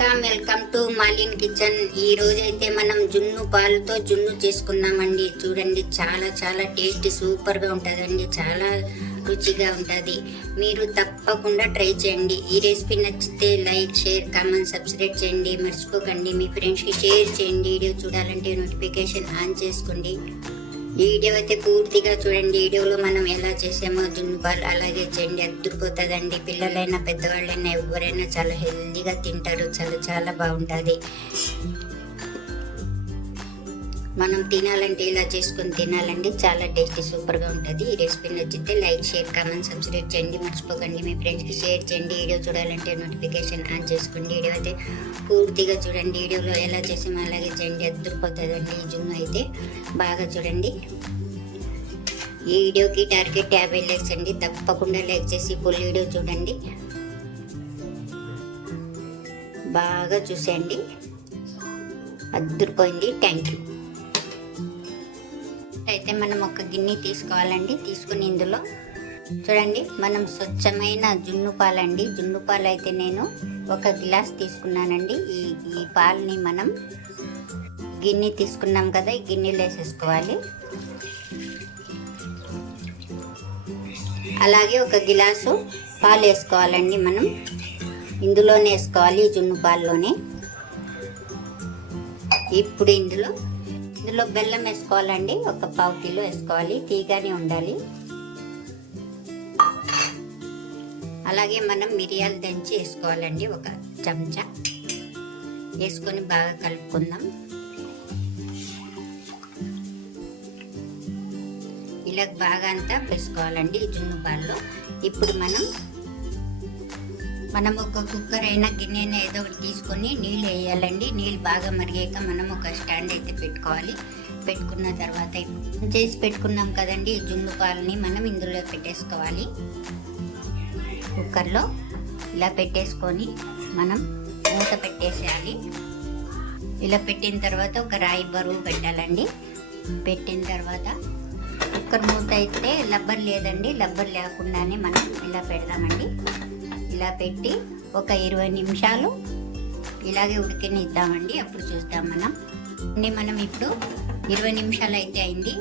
Welcome welcome to Malin kitchen. ఈ రోజు అయితే మనం జున్ను పాలతో జున్ను చేసుకున్నామండి. చూడండి చాలా చాలా టేస్ట్ సూపర్గా ఉంటుందండి. చాలా రుచిగా ఉంటుంది. మీరు తప్పకుండా ట్రై చేయండి. ఈ రెసిపీ నచ్చితే లైక్ షేర్ కామెంట్ సబ్స్క్రైబ్ చేయండి. మర్చిపోకండి. మీ ఫ్రెండ్స్కి షేర్ చేయండి. వీడియో చూడాలంటే నోటిఫికేషన్ ఆన్ చేసుకోండి. ఈ వీడియో అయితే పూర్తిగా చూడండి. వీడియోలో మనం ఎలా చేసామో జున్ను పాలు అలాగే చేయండి అద్దరిపోతుందండి పిల్లలైనా పెద్దవాళ్ళైనా ఎవరైనా చాలా హెల్దీగా తింటారు. చాలా చాలా బాగుంటుంది. మనం తినాలంటే ఇలా చేసుకొని తినాలండి. చాలా టేస్టీ సూపర్గా ఉంటుంది. ఈ రెసిపీ నచ్చితే లైక్ షేర్ కామెంట్ సబ్స్క్రైబ్ చేయండి. మర్చిపోకండి మీ ఫ్రెండ్స్కి షేర్ చేయండి. వీడియో చూడాలంటే నోటిఫికేషన్ ఆన్ చేసుకోండి. వీడియో అయితే పూర్తిగా చూడండి. వీడియోలో ఎలా చేసామో అలాగే చేయండి. అద్దరిపోతుందండి ఈ జున్ను అయితే. బాగా చూడండి. ఈ వీడియోకి టార్గెట్ యాభై లైక్స్ అండి. తప్పకుండా లైక్ చేసి ఫుల్ వీడియో చూడండి. బాగా చూసేయండి. అద్దరిపోయింది. Thank you. అయితే మనం ఒక గిన్నె తీసుకోవాలండి. తీసుకుని ఇందులో చూడండి మనం స్వచ్ఛమైన జున్ను పాలండి. జున్ను పాలు అయితే నేను ఒక గ్లాస్ తీసుకున్నానండి. ఈ ఈ పాలని మనం గిన్నె తీసుకున్నాం కదా ఈ గిన్నెలో వేసేసుకోవాలి. అలాగే ఒక గిలాసు పాలు వేసుకోవాలండి మనం. ఇందులోనే వేసుకోవాలి ఈ జున్ను పాల్లోనే. ఇప్పుడు ఇందులో ఇందులో బెల్లం వేసుకోవాలండి. ఒక పావు కిలో వేసుకోవాలి. తీగానే ఉండాలి. అలాగే మనం మిరియాలు దంచి వేసుకోవాలండి. ఒక చెంచా. వేసుకొని బాగా కలుపుకుందాం. ఇలా బాగా అంతా వేసుకోవాలండి జున్ను పాల్లో ఇప్పుడు మనం మనం ఒక కుక్కర్ అయినా గిన్నె అయినా ఏదో ఒకటి తీసుకొని నీళ్ళు వేయాలండి. నీళ్ళు బాగా మరిగాక మనం ఒక స్టాండ్ అయితే పెట్టుకోవాలి. పెట్టుకున్న తర్వాత చేసి పెట్టుకున్నాం కదండి? జున్ను పాలని మనం ఇందులో పెట్టేసుకోవాలి. కుక్కర్లో ఇలా పెట్టేసుకొని మనం మూత పెట్టేసేయాలి. ఇలా పెట్టిన తర్వాత ఒక రాయి బరువు పెట్టాలండి. పెట్టిన తర్వాత కుక్కర్ మూత అయితే లబ్బర్ లేదండి. లబ్బర్ లేకుండానే మనం ఇలా పెడదామండి. ఇలా పెట్టి ఒక ఇరవై నిమిషాలు ఇలాగే ఉడికినిద్దామండి. అప్పుడు చూద్దాం మనం. అంటే మనం ఇప్పుడు ఇరవై నిమిషాలు అయితే అయింది.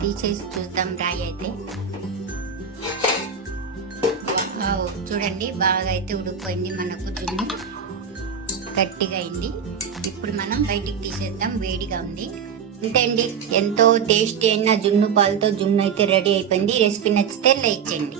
తీసేసి చూద్దాం రాయి అయితే. చూడండి బాగా అయితే ఉడికిపోయింది మనకు జున్ను గట్టిగా అయింది. ఇప్పుడు మనం బయటికి తీసేద్దాం. వేడిగా ఉంది. అంతే అండి. ఎంతో టేస్టీ అయిన జున్ను పాలతో జున్ను అయితే రెడీ అయిపోయింది. రెసిపీ నచ్చితే లైక్ చేయండి.